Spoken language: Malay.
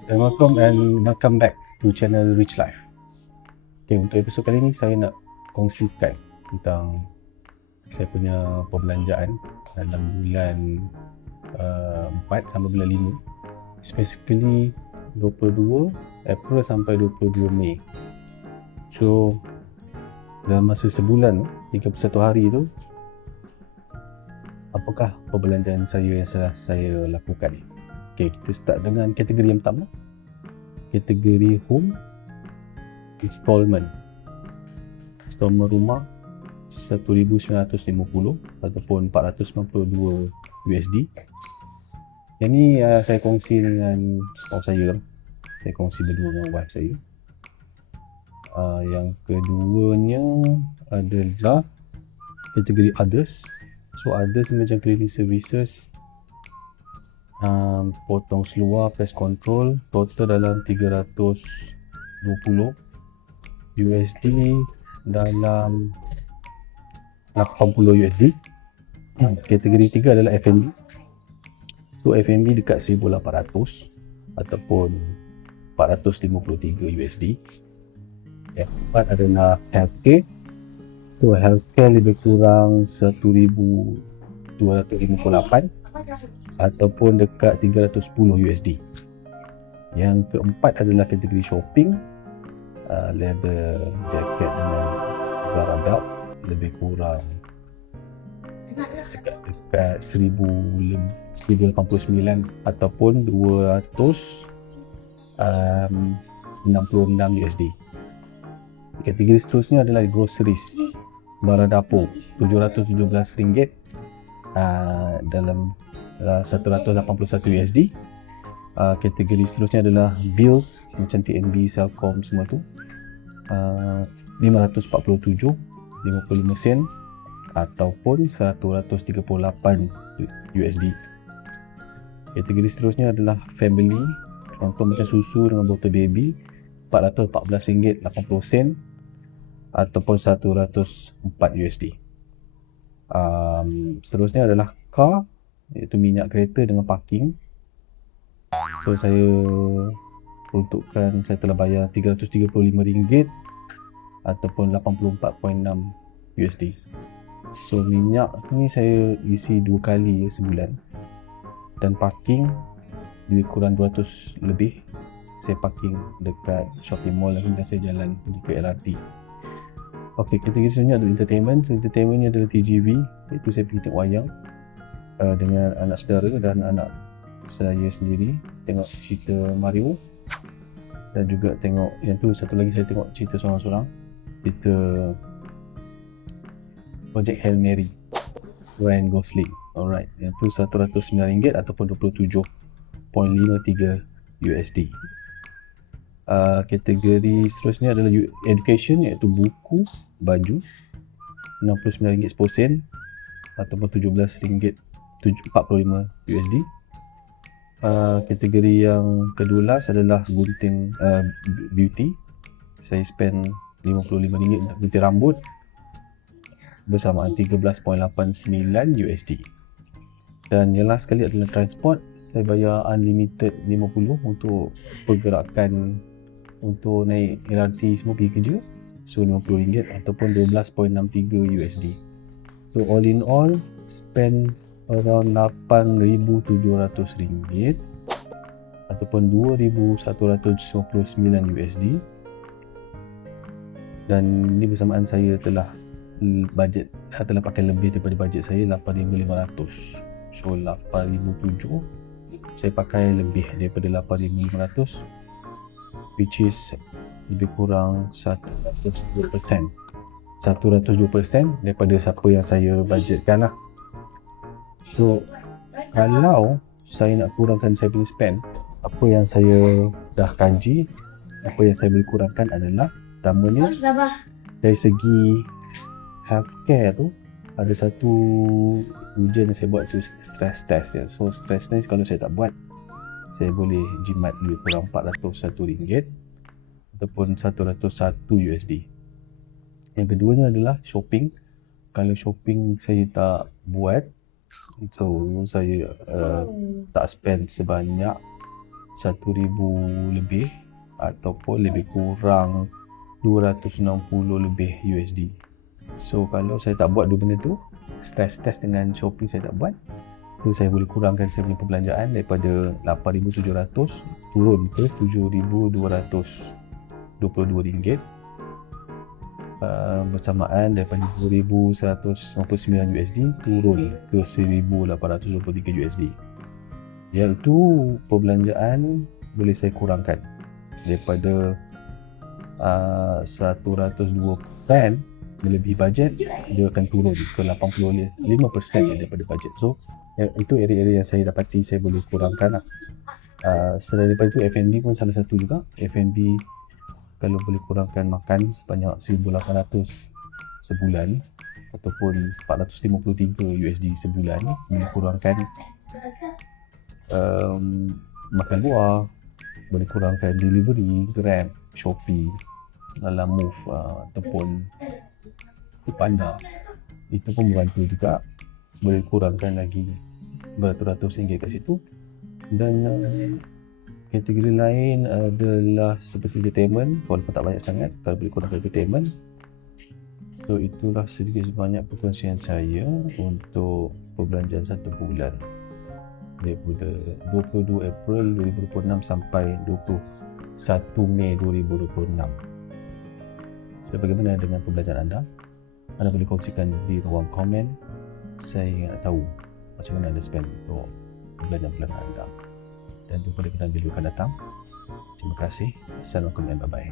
Assalamualaikum and welcome back to channel Rich Life. Okay, untuk episod kali ni saya nak kongsikan tentang saya punya perbelanjaan dalam bulan 4 sampai bulan 5, specifically 22 April sampai 22 Mei. So dalam masa sebulan 31 hari tu, apakah perbelanjaan saya yang saya lakukan? Okay, kita start dengan kategori yang pertama, kategori home installment rumah 1950 ataupun 492 USD. Yang ni saya kongsi dengan spouse saya kongsi berdua dengan wife saya. Yang keduanya adalah kategori others. So others macam cleaning services, potong seluar, pest control, total dalam 320 USD dalam 80 USD. Kategori 3 adalah F&B. So F&B dekat 1800 ataupun 453 USD. Yang keempat adalah healthcare. So healthcare lebih kurang 1258 ataupun dekat 310 USD. Yang keempat adalah kategori shopping, leather jacket dengan Zara belt, lebih kurang dekat 1089 ataupun 266 USD. Kategori seterusnya adalah groceries, barang dapur, RM717 dalam 181 USD. Kategori seterusnya adalah bills macam TNB, Celcom, semua tu, 547 55 sen ataupun 138 USD. Kategori seterusnya adalah family, contoh macam susu dengan botol baby, RM414 80 sen ataupun 104 USD. Seterusnya adalah car, iaitu minyak kereta dengan parking. So saya peruntukkan, saya telah bayar RM335 ataupun 84.6 USD. So minyak ni saya isi 2 kali sebulan, dan parking lebih kurang 200 lebih. Saya parking dekat shopping mall hingga saya jalan ke LRT. Okey, kategori selanjutnya adalah entertainment. So, entertainment ni adalah TGV, iaitu saya pergi tengok wayang dengan anak saudara dan anak saya sendiri, tengok cerita Mario, dan juga tengok yang tu satu lagi saya tengok cerita seorang-seorang, cerita Project Hail Mary, Ryan Gosling. Alright, yang tu RM109 ataupun 27.53 USD. Kategori seterusnya adalah education, iaitu buku, baju, RM69 10 sen ataupun RM17.45 USD. Kategori yang ke-12 adalah gunting beauty. Saya spend RM55 untuk gunting rambut bersamaan 13.89 USD. Dan yang last sekali adalah transport. Saya bayar unlimited 50 untuk pergerakan, untuk naik LRT semua pergi kerja. So RM50 ataupun 12.63 USD. So all in all, spend around RM8,700 ataupun 2,159 USD. Dan ini bersamaan saya telah pakai lebih daripada bajet saya, 8,500. So 8,700 saya pakai lebih daripada 8,500, which is lebih kurang 102% daripada siapa yang saya bajetkan lah. So kalau saya nak kurangkan saya punya spend, apa yang saya dah kaji, apa yang saya boleh kurangkan adalah, pertamanya dari segi healthcare tu, ada satu ujian yang saya buat tu stress test ya. So stress test kalau saya tak buat, saya boleh jimat lebih kurang RM401 ataupun 101 USD. Yang keduanya adalah shopping. Kalau shopping saya tak buat, so saya tak spend sebanyak RM1,000 lebih ataupun lebih kurang $260 lebih USD. So kalau saya tak buat dua benda tu, stress test dengan Shopee saya tak buat, so saya boleh kurangkan saya punya perbelanjaan daripada RM8,700 turun ke RM7,222, bersamaan daripada $2,199 USD turun ke $1,823 USD. Iaitu perbelanjaan boleh saya kurangkan daripada 102% melebihi bajet, dia akan turun ke 85% daripada bajet. So itu area-area yang saya dapati saya boleh kurangkan lah. Selain daripada itu, F&B pun salah satu juga. F&B kalau boleh kurangkan makan sebanyak 1,800 sebulan ataupun $453 USD sebulan, boleh kurangkan makan luar, boleh kurangkan delivery, Grab, Shopee, Lalamove ataupun Foodpanda. Itu pun membantu juga, boleh kurangkan lagi beratus-ratus ringgit kat situ. Dan kategori lain adalah seperti entertainment, walaupun tak banyak sangat, kalau boleh kurangkan entertainment. So itulah sedikit sebanyak perkongsian saya untuk perbelanjaan satu bulan daripada 22 April 2026 sampai 21 Mei 2026. So bagaimana dengan perbelanjaan anda? Anda boleh kongsikan di ruang komen. Saya nak tahu macam mana anda spend untuk perbelanjaan bulan anda. Dan jumpa lagi dalam video akan datang. Terima kasih. Assalamualaikum dan bye-bye.